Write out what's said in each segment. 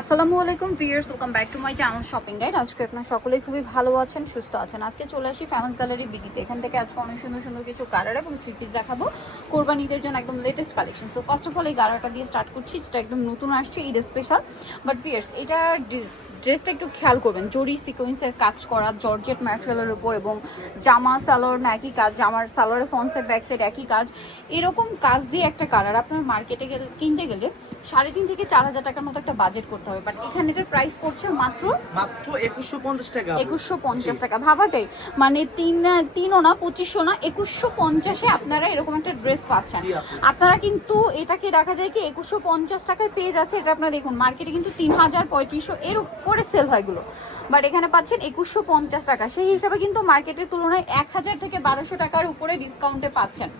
আসসালামু আলাইকুম viewers, welcome back to my channel shopping guide. আজকে আপনারা সকলেই খুবই ভালো আছেন, সুস্থ আছেন। আজকে চলে আসি ফেমাস গ্যালারি বিডিতে। এখান থেকে আজকে অনেক সুন্দর সুন্দর কিছু গারারা এবং থ্রি পিস দেখাবো কোরবানি ঈদের জন্য একদম latest collection. So first of all এই গারাটা দিয়ে স্টার্ট করছি, যেটা একদম নতুন আসছে ঈদ স্পেশাল। বাট ভিউয়ার্স, এটা ড্রেসটা একটু খেয়াল করবেন, জরি সিকোয়েন্সের কাজ করা জর্জেট ম্যাটেরিয়ালের উপর এবং জামা সালোয়ার একই কাজ, জামার সালোয়ারের ফ্রন্ট সাইড ব্যাক সাইড একই কাজ। এরকম কাজ দিয়ে একটা কালার আপনার মার্কেটে কিনতে গেলে 3,500 থেকে 4,000 টাকার মতো একটা বাজেট করতে হবে। বাট এখানে এটার প্রাইস পড়ছে মাত্র 2150 টাকা। 2150 টাকা। ভাবা যায়, মানে তিনও না 2500 না 2150-এ আপনারা এরকম একটা ড্রেস পাচ্ছেন। আপনারা কিন্তু এটাকে দেখা যায় কি 2150 টাকায় পেয়ে যাচ্ছে। এটা আপনারা দেখুন, মার্কেটে কিন্তু 3000 3500 এর উপরে সেল হয় এগুলো, বাট এখানে পাচ্ছেন 2150 টাকা। সেই হিসাবে কিন্তু মার্কেটের তুলনায় 1000 থেকে 1200 টাকার উপরে ডিসকাউন্টে পাচ্ছেন।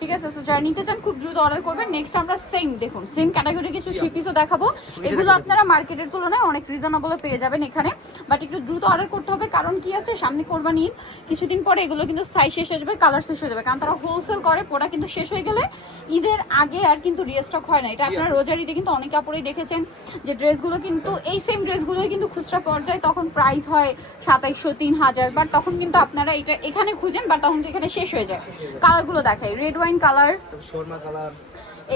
ঠিক আছে, সো যারা নিতে চান খুব দ্রুত অর্ডার করবেন। নেক্সট আমরা দেখুন সেম ক্যাটাগরি কিছু থ্রি পিসও দেখাবো। এগুলো আপনারা মার্কেটের তুলনায় অনেক রিজনেবলে পেয়ে যাবেন এখানে, বাট একটু দ্রুত অর্ডার করতে হবে। কারণ কি আছে, সামনে কোরবানি ঈদ, কিছুদিন পরে এগুলো কিন্তু সাইজ শেষ হয়ে যাবে, কালার শেষ হয়ে যাবে। কারণ তারা হোলসেল করে, প্রোডাক্ট কিন্তু শেষ হয়ে গেলে ঈদের আগে আর কিন্তু রিস্টক হয় না। এটা আপনারা রোজার ঈদে কিন্তু অনেক কাপড়েই দেখেছেন যে ড্রেসগুলো কিন্তু এই সেম ড্রেসগুলোই কিন্তু খুচরা পর্যায়ে তখন প্রাইস হয় 2700 3000, বাট তখন কিন্তু আপনারা এটা এখানে খুঁজেন, বাট তখন এখানে শেষ হয়ে যায়। কালারগুলো দেখাই, red wine colour, Sharma colour,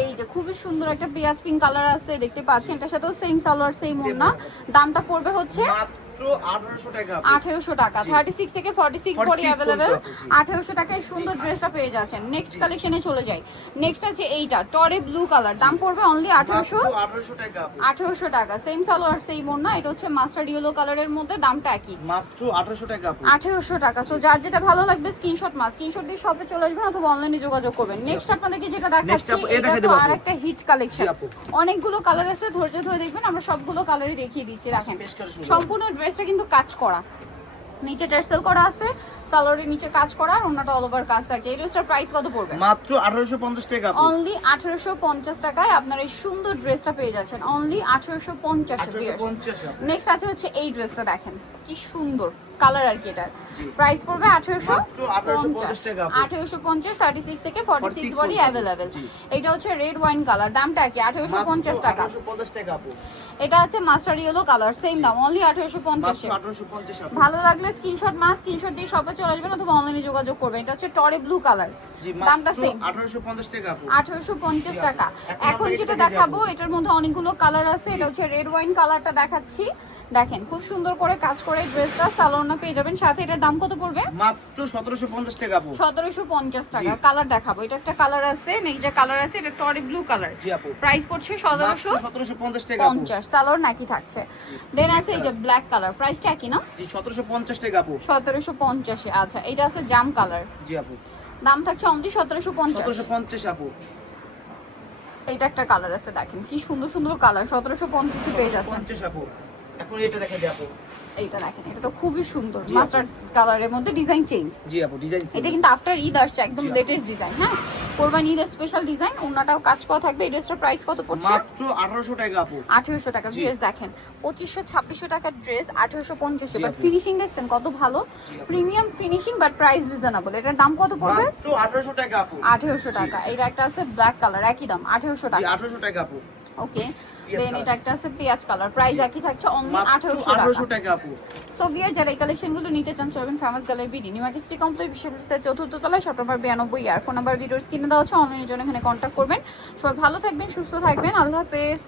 এই যে খুবই সুন্দর একটা পেঁয়াজ পিঙ্ক কালার আছে, দেখতে পাচ্ছেন। এটার সাথেও সেম সালোয়ার সেম ওড়না। দামটা পড়বে হচ্ছে মাত্র 1800 টাকা। 1800 টাকা। 36 থেকে 46 বডি अवेलेबल। 1800 টাকায় সুন্দর ড্রেসটা পেয়ে যাচ্ছেন। নেক্সট কালেকশনে চলে যাই। নেক্সট আছে এইটা টরে ব্লু কালার, দাম পড়বে অনলি 1800 টাকা। 1800 টাকা। সেম সালোয়ার সেম ওড়না। এটা হচ্ছে মাস্টার্ড ইয়েলো কালারের মধ্যে, দামটা একই, মাত্র 1800 টাকা। 1800 টাকা। সো যার যেটা ভালো লাগবে স্ক্রিনশট স্ক্রিনশট দিয়ে শপে চলে আসবেন অথবা অনলাইনে যোগাযোগ করবেন। নেক্সট আপনাদেরকে যেটা দেখাচ্ছি, এটা তো আরেকটা হিট কালেকশন। অনেকগুলো কালার আছে, ধৈর্য ধরে দেখবেন, আমরা সবগুলো কালারই দেখিয়ে দিচ্ছি। দেখেন সম্পূর্ণ ড্রেসটা কিন্তু কাজ করা, নিচে টার্সেল করা আছে, সালোয়ারের নিচে কাজ করা, আর অন্যটা অল ওভার কাজ থাকছে। এই ড্রেসটার প্রাইস কত পড়বে? মাত্র 1850 টাকা। অনলি 1850 টাকায় আপনারা এই সুন্দর ড্রেসটা পেয়ে যাচ্ছেন, অনলি 1850 এ। নেক্সট আছে হচ্ছে এই ড্রেসটা, দেখেন কি সুন্দর কালার আর কি। এটার প্রাইস পড়বে 1850 টাকা। 1850, 36 থেকে 46 বডি अवेलेबल। এটা হচ্ছে রেড ওয়াইন কালার, দামটা কি? 1850 টাকা। 1850 টাকা। এটা আছে মাস্টার্ড ইয়েলো কালার, সেম দাম, অনলি 1850 এ। 1850। ভালো লাগলে স্ক্রিনশট দিয়ে শপে চলে আসবেন অথবা অনলাইনে যোগাযোগ করবেন। এটা হচ্ছে টরে ব্লু কালার, দামটা সেম 1850 টাকা। 1850 টাকা। এখন যেটা দেখাবো এটার মধ্যে অনেকগুলো কালার আছে। এটা হচ্ছে রেড ওয়াইন কালারটা দেখাচ্ছি। দেখেন খুব সুন্দর করে কাজ করে ড্রেসটা, সালোয়ারটা পেয়ে যাবেন সাথে। এটার দাম কত পড়বে? মাত্র 1750 টাকা। 1750 টাকা। কালার দেখাবো, এটা একটা কালার আছে, এই যে কালার আছে, এটা টরি ব্লু কালার। জি আপু। প্রাইস পড়ছে 1750 টাকা। 50, সালোয়ার নাকি থাকছে। দেন আছে এই যে ব্ল্যাক কালার, প্রাইসটা কি না? জি 1750 টাকা আপু। 1750 এ। আচ্ছা, এটা আছে জাম কালার, জি আপু। দাম থাকছে অনলি 1750। 1750 আপু। এটা একটা কালার আছে, দেখেন কি সুন্দর সুন্দর কালার, 1750 এ পেয়ে যাচ্ছেন। 50 আপু। এখন এটা দেখা যায় আপু, এইটা দেখেন, এটা তো খুবই সুন্দর মাস্টার্ড কালারের মধ্যে, ডিজাইন চেঞ্জ। জি আপু, ডিজাইন এটা কিন্তু আফটার ঈদ আসছে, একদম লেটেস্ট ডিজাইন। হ্যাঁ, কোরবানি ঈদের স্পেশাল ডিজাইন, ওন্নাটাও কাজ করা থাকবে। এই ড্রেসটার প্রাইস কত পড়ছে? মাত্র 1800 টাকা আপু। 1800 টাকা। ভিউয়ার্স দেখেন 2500-2600 টাকার ড্রেস 1850 এ, বাট ফিনিশিং দেখছেন কত ভালো, premium finishing, but price reasonable. এটার দাম কত পড়বে? মাত্র 1800 টাকা আপু। 1800 টাকা। এটা একটা আছে ব্ল্যাক কালার, একই দাম 1800 জি টাকা। 1800 টাকা আপু। ওকে, দেন এটা একটা আছে পেঁয়াজ কালার, প্রাইস একই থাকছে, অনলি 1800 টাকা আপু। সো ভিউয়ার, যারা এই কালেকশনগুলো নিতে চান চলবেন famous gallery BD, new market city complex, বিশ্ববিদ্যালয়ের 4র্থ তলায়, শপ নম্বর 92 আর ফোন নাম্বার ভিডিওর স্ক্রিনে দেওয়া আছে। অনলাইনের জন্য এখানে কন্ট্যাক্ট করবেন। সবাই ভালো থাকবেন, সুস্থ থাকবেন, আল্লাহ হাফেজ।